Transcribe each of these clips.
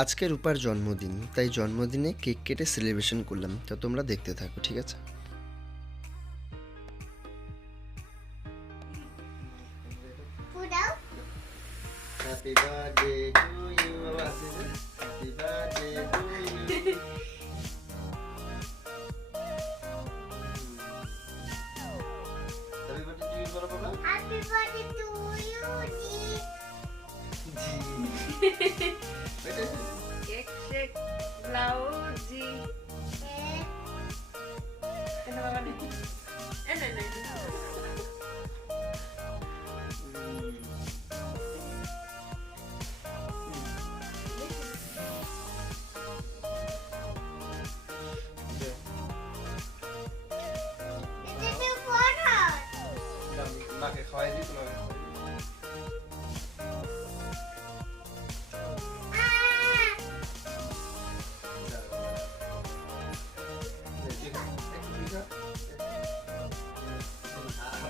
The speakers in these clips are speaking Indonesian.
আজকে রূপার জন্মদিন তাই জন্মদিনে কেক কেটে সেলিব্রেশন করলাম তো তোমরা দেখতে থাকো ঠিক আছে Happy Shake, shake. Lousy.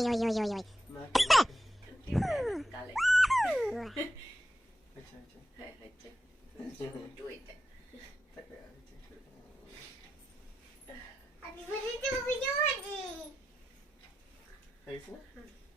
Oi, oi, oi, oi, oi. do it. a r t y o g e i e a e you f